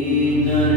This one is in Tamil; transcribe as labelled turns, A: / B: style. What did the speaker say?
A: মদিনার